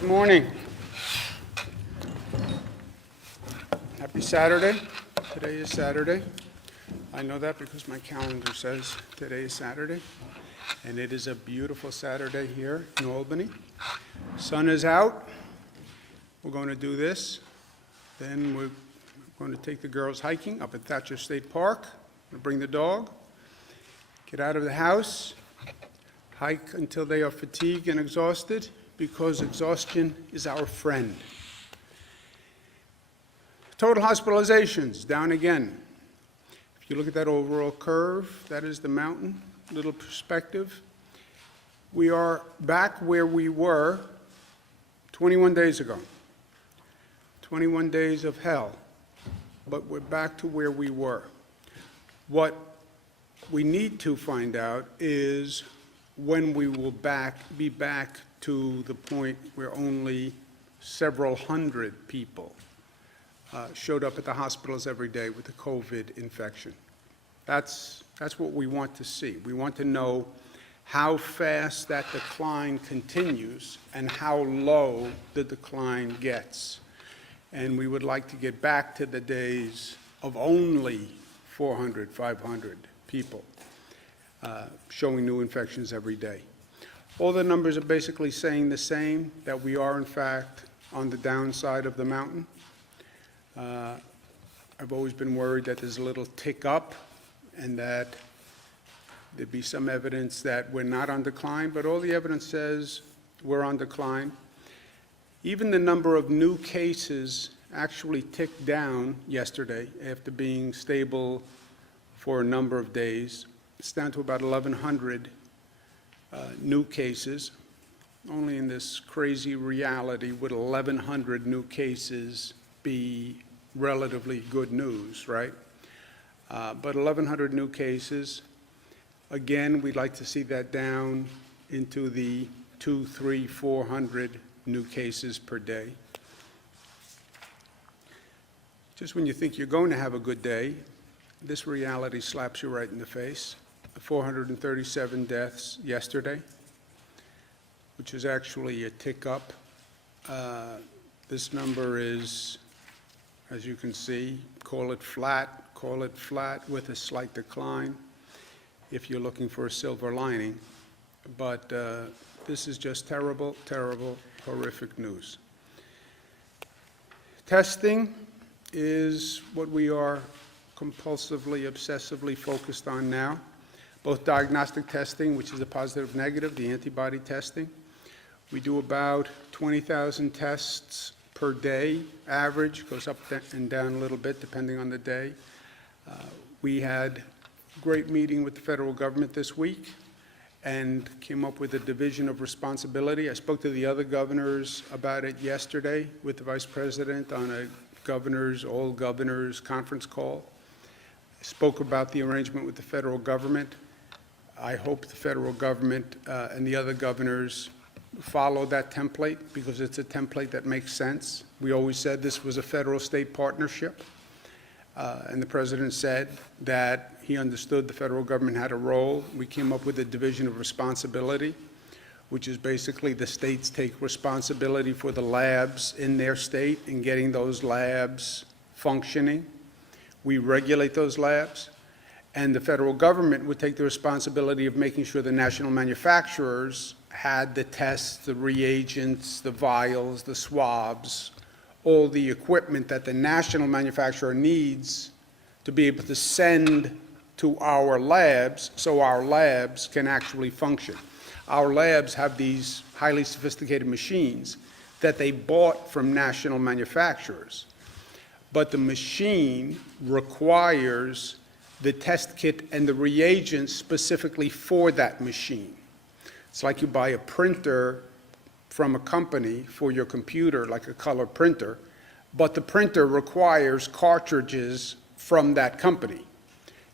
Good morning. Happy Saturday. Today is Saturday. I know that because my calendar says today is Saturday. And it is a beautiful Saturday here in Albany. Sun is out. We're going to do this. Then we're going to take the girls hiking up at Thatcher State Park. We'll bring the dog. Get out of the house. Hike until they are fatigued and exhausted, because exhaustion is our friend. Total hospitalizations, down again. If you look at that overall curve, that is the mountain, little perspective. We are back where we were 21 days ago. 21 days of hell, but we're back to where we were. What we need to find out is when we will be back to the point where only several hundred people showed up at the hospitals every day with a COVID infection. That's what we want to see. We want to know how fast that decline continues and how low the decline gets. And we would like to get back to the days of only 400, 500 people showing new infections every day. All the numbers are basically saying the same, that we are in fact on the downside of the mountain. I've always been worried that there's a little tick up and that there'd be some evidence that we're not on decline, but all the evidence says we're on decline. Even the number of new cases actually ticked down yesterday after being stable for a number of days. It's down to about 1,100 new cases. Only in this crazy reality would 1,100 new cases be relatively good news, right? But 1,100 new cases. Again, we'd like to see that down into the 200, 300, 400 new cases per day. Just when you think you're going to have a good day, this reality slaps you right in the face. 437 deaths yesterday, which is actually a tick up. This number is, as you can see, call it flat with a slight decline if you're looking for a silver lining. But this is just terrible, terrible, horrific news. Testing is what we are compulsively, obsessively focused on now. Both diagnostic testing, which is a positive, negative, the antibody testing. We do about 20,000 tests per day, average, goes up and down a little bit depending on the day. We had a great meeting with the federal government this week and came up with a division of responsibility. I spoke to the other governors about it yesterday with the Vice President on a all governors conference call. I spoke about the arrangement with the federal government. I hope the federal government and the other governors follow that template because it's a template that makes sense. We always said this was a federal-state partnership, and the President said that he understood the federal government had a role. We came up with a division of responsibility, which is basically the states take responsibility for the labs in their state and getting those labs functioning. We regulate those labs. And the federal government would take the responsibility of making sure the national manufacturers had the tests, the reagents, the vials, the swabs, all the equipment that the national manufacturer needs to be able to send to our labs so our labs can actually function. Our labs have these highly sophisticated machines that they bought from national manufacturers. But the machine requires the test kit and the reagents specifically for that machine. It's like you buy a printer from a company for your computer, like a color printer, but the printer requires cartridges from that company.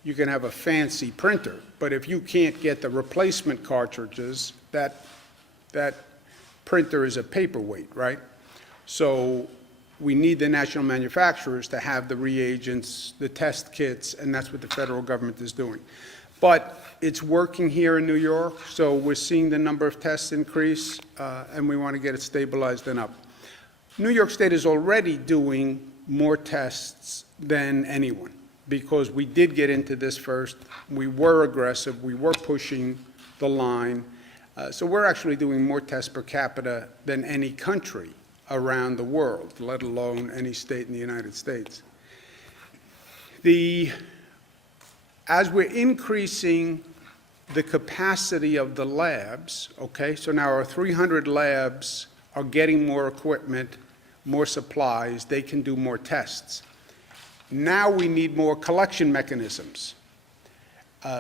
You can have a fancy printer, but if you can't get the replacement cartridges, that printer is a paperweight, right? So we need the national manufacturers to have the reagents, the test kits, and that's what the federal government is doing. But it's working here in New York, so we're seeing the number of tests increase, and we want to get it stabilized and up. New York State is already doing more tests than anyone, because we did get into this first. We were aggressive. We were pushing the line. So we're actually doing more tests per capita than any country around the world, let alone any state in the United States. As we're increasing the capacity of the labs, okay, so now our 300 labs are getting more equipment, more supplies, they can do more tests. Now we need more collection mechanisms,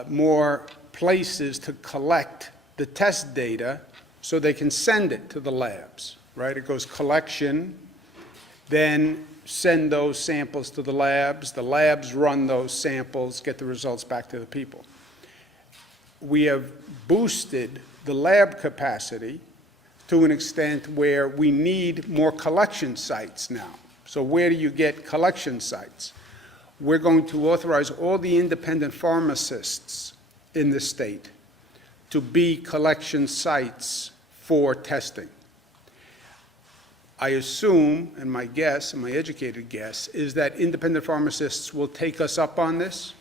more places to collect the test data so they can send it to the labs, right? It goes collection, then send those samples to the labs run those samples, get the results back to the people. We have boosted the lab capacity to an extent where we need more collection sites now. So where do you get collection sites? We're going to authorize all the independent pharmacists in the state to be collection sites for testing. I assume, and my guess, and my educated guess, is that independent pharmacists will take us up on this.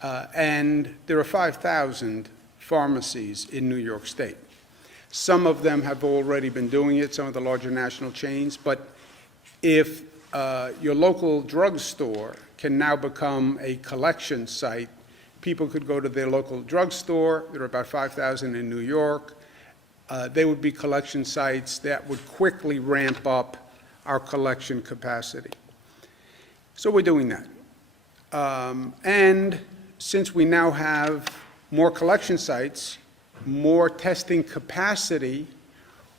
And there are 5,000 pharmacies in New York State. Some of them have already been doing it, some of the larger national chains, but if your local drugstore can now become a collection site, people could go to their local drugstore. There are about 5,000 in New York. They would be collection sites that would quickly ramp up our collection capacity. So we're doing that. And since we now have more collection sites, more testing capacity,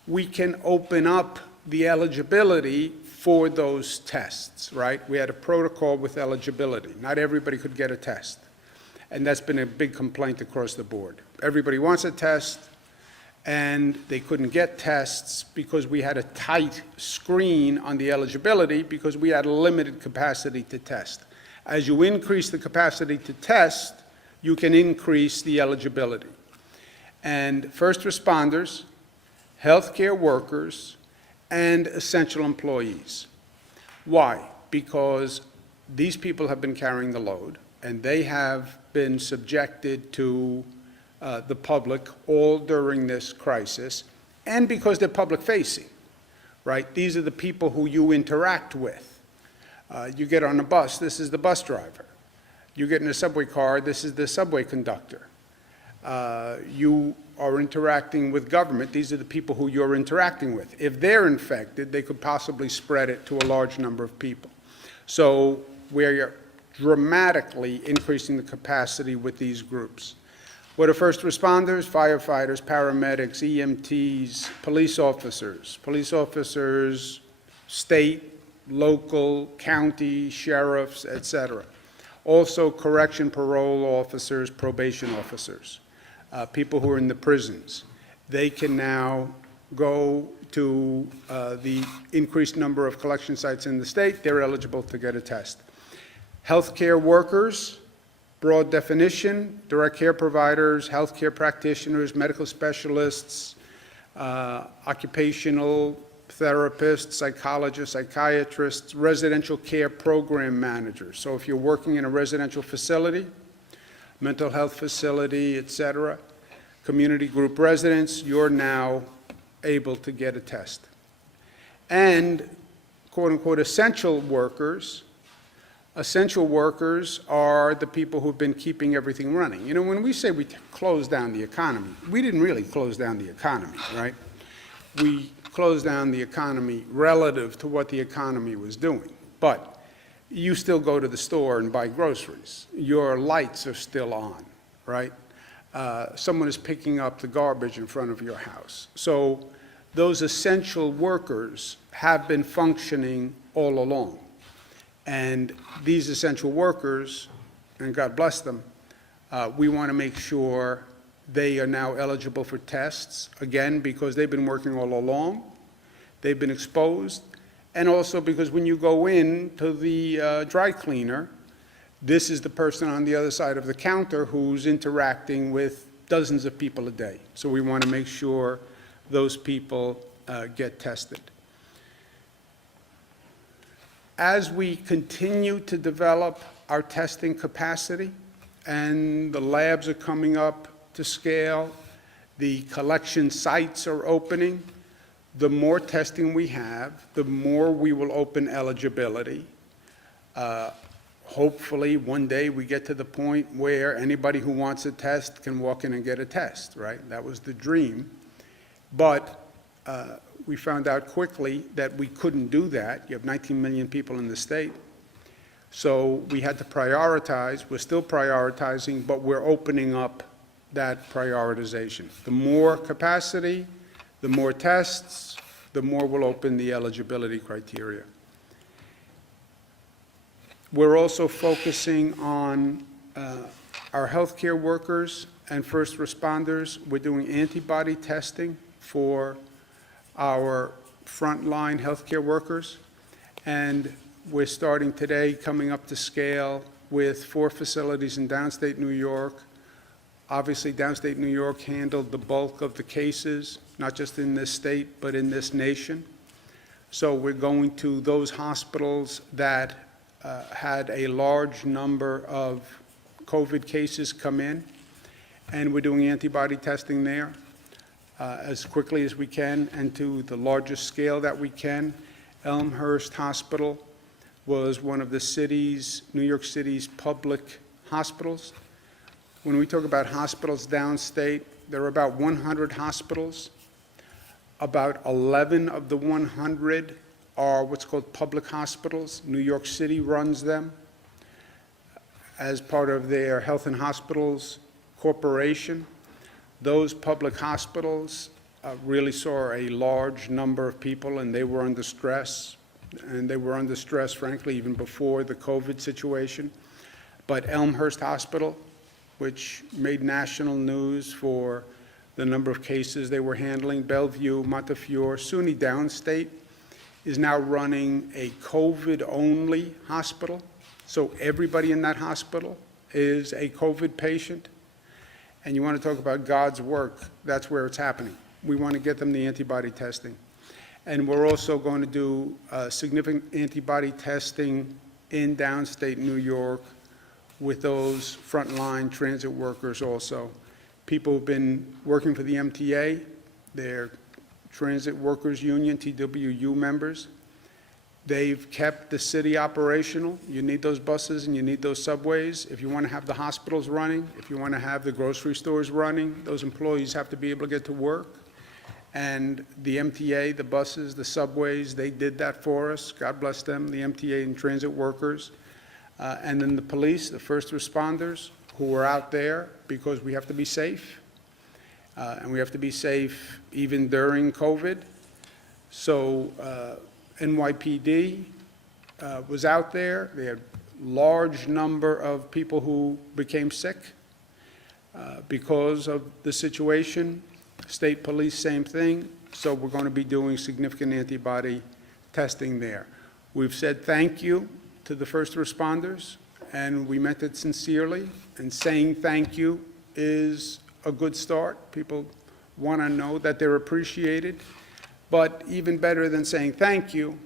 we can open up the eligibility for those tests, right? We had a protocol with eligibility. Not everybody could get a test. And that's been a big complaint across the board. Everybody wants a test, and they couldn't get tests because we had a tight screen on the eligibility because we had a limited capacity to test. As you increase the capacity to test, you can increase the eligibility. And first responders, healthcare workers, and essential employees. Why? Because these people have been carrying the load, and they have been subjected to the public all during this crisis, and because they're public-facing, right? These are the people who you interact with. You get on a bus, this is the bus driver. You get in a subway car, this is the subway conductor. You are interacting with government, these are the people who you're interacting with. If they're infected, they could possibly spread it to a large number of people. So we're dramatically increasing the capacity with these groups. What are first responders? Firefighters, paramedics, EMTs, police officers, state, local, county, sheriffs, etc. Also correction, parole officers, probation officers, people who are in the prisons. They can now go to the increased number of collection sites in the state. They're eligible to get a test. Healthcare workers, broad definition, direct care providers, healthcare practitioners, medical specialists, occupational therapists, psychologists, psychiatrists, residential care program managers. So if you're working in a residential facility, mental health facility, et cetera, community group residents, you're now able to get a test. And quote unquote essential workers are the people who've been keeping everything running. You know, when we say we closed down the economy, we didn't really close down the economy, right? We closed down the economy relative to what the economy was doing. But you still go to the store and buy groceries. Your lights are still on, right? Someone is picking up the garbage in front of your house. So those essential workers have been functioning all along. And these essential workers, and God bless them, we want to make sure they are now eligible for tests, again, because they've been working all along, they've been exposed, and also because when you go in to the dry cleaner, This is the person on the other side of the counter who's interacting with dozens of people a day. So we want to make sure those people get tested. As we continue to develop our testing capacity, and the labs are coming up to scale, the collection sites are opening, the more testing we have, the more we will open eligibility. Hopefully, one day we get to the point where anybody who wants a test can walk in and get a test, right? That was the dream. But we found out quickly that we couldn't do that. You have 19 million people in the state. So we had to prioritize. We're still prioritizing, but we're opening up that prioritization. The more capacity, the more tests, the more we'll open the eligibility criteria. We're also focusing on our healthcare workers and first responders. We're doing antibody testing for our frontline healthcare workers, and we're starting today, coming up to scale with 4 facilities in downstate New York. Obviously, downstate New York handled the bulk of the cases, not just in this state, but in this nation. So we're going to those hospitals that had a large number of COVID cases come in, and we're doing antibody testing there as quickly as we can and to the largest scale that we can. Elmhurst Hospital was one of the city's, New York City's public hospitals. When we talk about hospitals downstate, there are about 100 hospitals. About 11 of the 100 are what's called public hospitals. New York City runs them as part of their Health and Hospitals Corporation. Those public hospitals really saw a large number of people, and they were under stress. And they were under stress, frankly, even before the COVID situation. But Elmhurst Hospital, which made national news for the number of cases they were handling, Bellevue, Montefiore, SUNY Downstate, is now running a COVID-only hospital. So everybody in that hospital is a COVID patient. And you want to talk about God's work, that's where it's happening. We want to get them the antibody testing. And we're also going to do significant antibody testing in downstate New York with those frontline transit workers also. People who've been working for the MTA, they're Transit Workers Union, TWU members. They've kept the city operational. You need those buses and you need those subways. If you want to have the hospitals running, if you want to have the grocery stores running, those employees have to be able to get to work. And the MTA, the buses, the subways, they did that for us. God bless them, the MTA and transit workers. And then the police, the first responders who were out there because we have to be safe. And we have to be safe even during COVID. So NYPD was out there. They had a large number of people who became sick because of the situation. State police, same thing. So we're going to be doing significant antibody testing there. We've said thank you to the first responders, and we meant it sincerely. And saying thank you is a good start. People want to know that they're appreciated. But even better than saying thank you,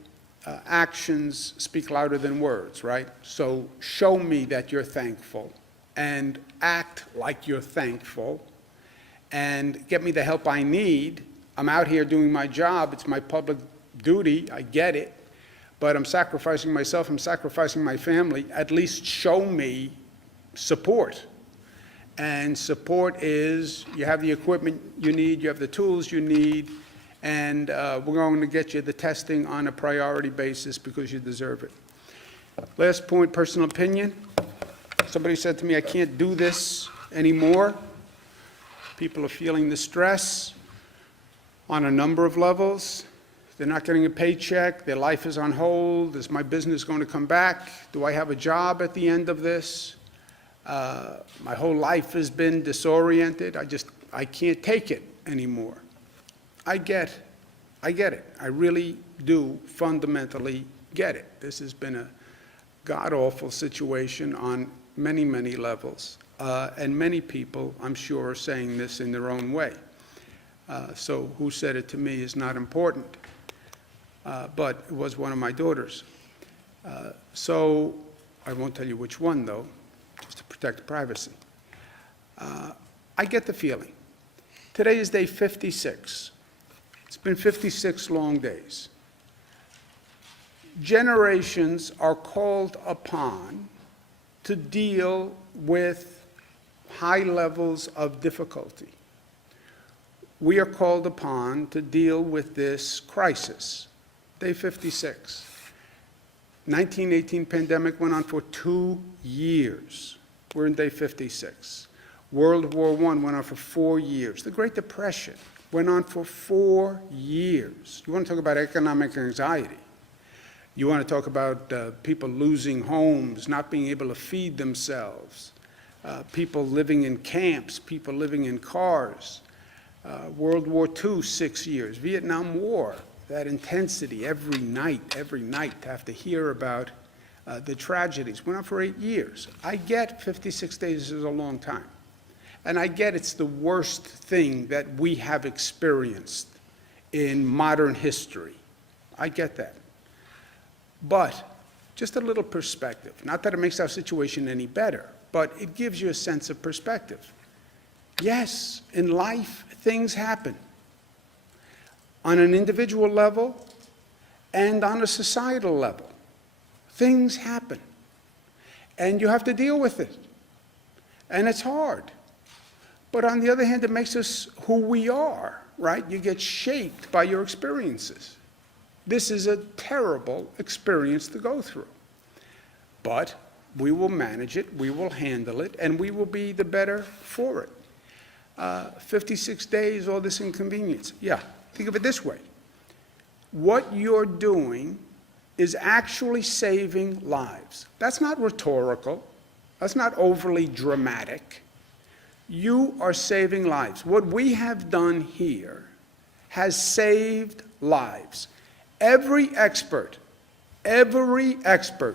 actions speak louder than words, right? So show me that you're thankful and act like you're thankful and get me the help I need. I'm out here doing my job. It's my public duty. I get it. But I'm sacrificing myself. I'm sacrificing my family. At least show me support. And support is you have the equipment you need, you have the tools you need, and we're going to get you the testing on a priority basis because you deserve it. Last point, personal opinion. Somebody said to me, I can't do this anymore. People are feeling the stress on a number of levels. They're not getting a paycheck. Their life is on hold. Is my business going to come back? Do I have a job at the end of this? My whole life has been disoriented. I can't take it anymore. I get it. I really do fundamentally get it. This has been god-awful situation on many, many levels. And many people, I'm sure, are saying this in their own way. So who said it to me is not important. But it was one of my daughters. So I won't tell you which one, though, just to protect privacy. I get the feeling. Today is day 56. It's been 56 long days. Generations are called upon to deal with high levels of difficulty. We are called upon to deal with this crisis. Day 56. 1918 pandemic went on for 2 years. We're in day 56. World War I went on for 4 years. The Great Depression went on for 4 years. You want to talk about economic anxiety. You want to talk about people losing homes, not being able to feed themselves, people living in camps, people living in cars. World War II, 6 years. Vietnam War, that intensity every night, to have to hear about the tragedies. Went on for 8 years. I get 56 days is a long time. And I get it's the worst thing that we have experienced in modern history. I get that. But just a little perspective. Not that it makes our situation any better, but it gives you a sense of perspective. Yes, in life, things happen. On an individual level and on a societal level. Things happen. And you have to deal with it. And it's hard. But on the other hand, it makes us who we are, right? You get shaped by your experiences. This is a terrible experience to go through. But we will manage it, we will handle it, and we will be the better for it. 56 days, all this inconvenience. Yeah, think of it this way. What you're doing is actually saving lives. That's not rhetorical. That's not overly dramatic. You are saving lives. What we have done here has saved lives. Every expert,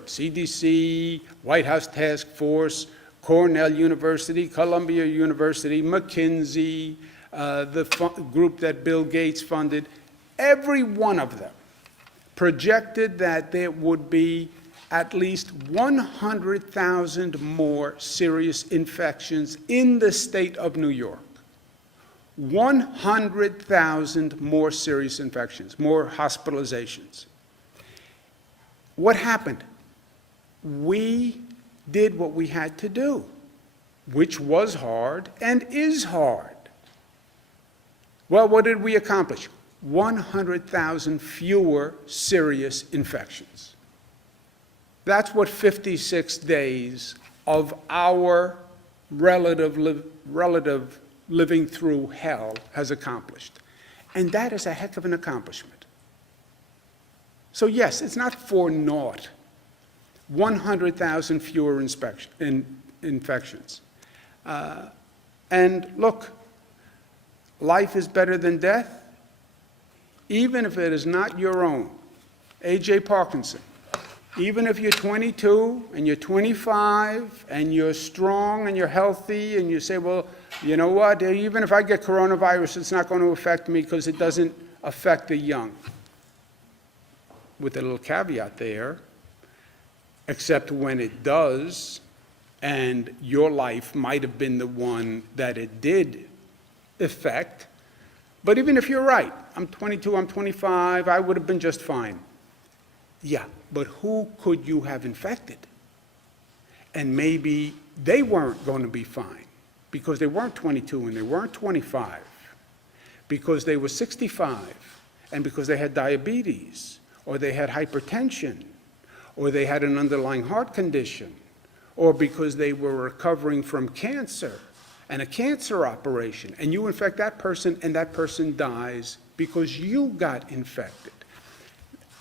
CDC, White House Task Force, Cornell University, Columbia University, McKinsey, the group that Bill Gates funded, every one of them projected that there would be at least 100,000 more serious infections in the state of New York. 100,000 more serious infections, more hospitalizations. What happened? We did what we had to do, which was hard and is hard. Well, what did we accomplish? 100,000 fewer serious infections. That's what 56 days of our relative living through hell has accomplished. And that is a heck of an accomplishment. So yes, it's not for naught. 100,000 fewer infections. And look, life is better than death, even if it is not your own. A.J. Parkinson, even if you're 22 and you're 25 and you're strong and you're healthy and you say, well, you know what, even if I get coronavirus, it's not going to affect me because it doesn't affect the young. With a little caveat there, except when it does, and your life might have been the one that it did affect. But even if you're right, I'm 22, I'm 25, I would have been just fine. Yeah, but who could you have infected? And maybe they weren't going to be fine because they weren't 22 and they weren't 25, because they were 65, and because they had diabetes, or they had hypertension, or they had an underlying heart condition, or because they were recovering from cancer and a cancer operation, and you infect that person and that person dies because you got infected.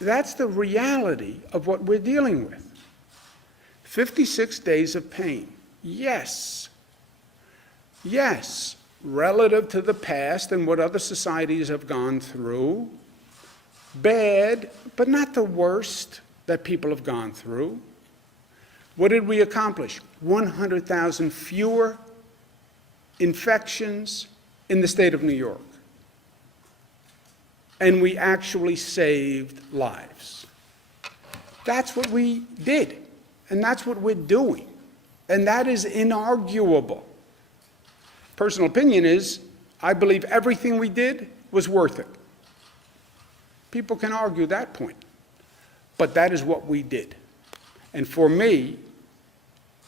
That's the reality of what we're dealing with. 56 days of pain. Yes. Yes, relative to the past and what other societies have gone through. Bad, but not the worst that people have gone through. What did we accomplish? 100,000 fewer infections in the state of New York. And we actually saved lives. That's what we did, and that's what we're doing, and that is inarguable. Personal opinion is, I believe everything we did was worth it. People can argue that point, but that is what we did. And for me,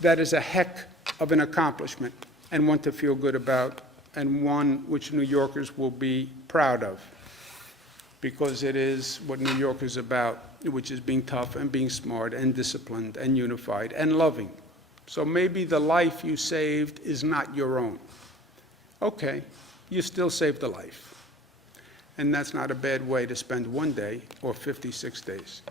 that is a heck of an accomplishment, and one to feel good about, and one which New Yorkers will be proud of, because it is what New York is about, which is being tough and being smart and disciplined and unified and loving. So maybe the life you saved is not your own. Okay, you still saved a life. And that's not a bad way to spend one day or 56 days.